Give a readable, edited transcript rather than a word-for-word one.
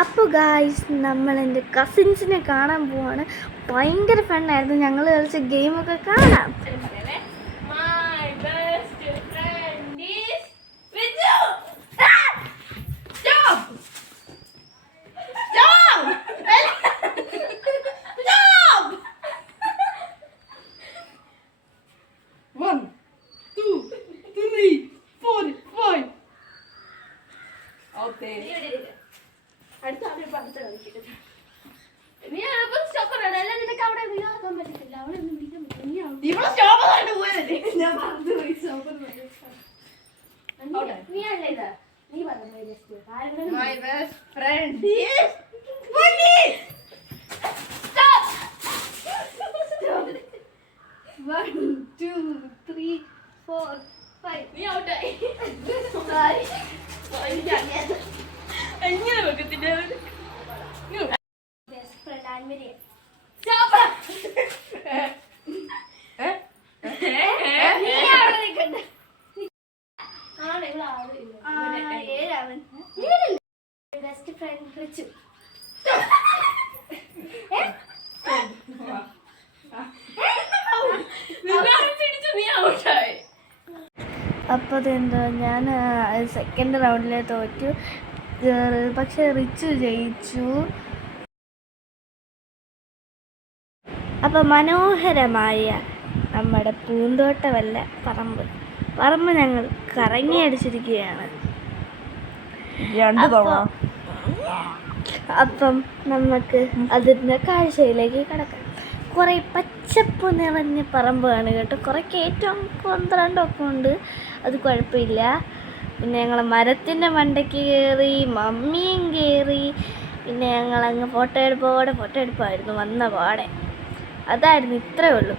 അപ്പോൾ ഗായ്സ് നമ്മൾ എൻ്റെ കസിൻസിനെ കാണാൻ പോവാണ്. ഭയങ്കര ഫണ്ണായിരുന്നു. ഞങ്ങൾ കളിച്ച ഗെയിമൊക്കെ കാണാം. My best friend is Bunny. Stop. 1, 2, 3, 4, 5. നീ ഔട്ടായി. എങ്ങനെ വെക്കത്തില്ല? Best friend Annmaria. Stop. Best friend Richu. അപ്പോൾ അതെന്താ, ഞാൻ സെക്കൻഡ് റൗണ്ടിൽ തോറ്റു. പക്ഷെ റിച്ചു ജയിച്ചു. അപ്പോൾ മനോഹരമായ നമ്മുടെ പൂന്തോട്ടമല്ല പറമ്പ് ഞങ്ങൾ കറങ്ങി അടിച്ചിരിക്കുകയാണ്. അപ്പം നമുക്ക് അതിൻ്റെ കാഴ്ചയിലേക്ക് കിടക്കാം. കുറേ പച്ചപ്പ് നിറഞ്ഞ പറമ്പാണ് കേട്ടോ. കുറേ കയറ്റവും കൊന്ത്രണ്ടൊക്കെ ഉണ്ട്, അത് കുഴപ്പമില്ല. പിന്നെ ഞങ്ങൾ മരത്തിൻ്റെ മണ്ടയ്ക്ക് കയറി, മമ്മിയും കയറി. പിന്നെ ഞങ്ങളങ്ങ് ഫോട്ടോ എടുപ്പായിരുന്നു വന്ന പാടെ. അതായിരുന്നു, ഇത്രയേ ഉള്ളൂ.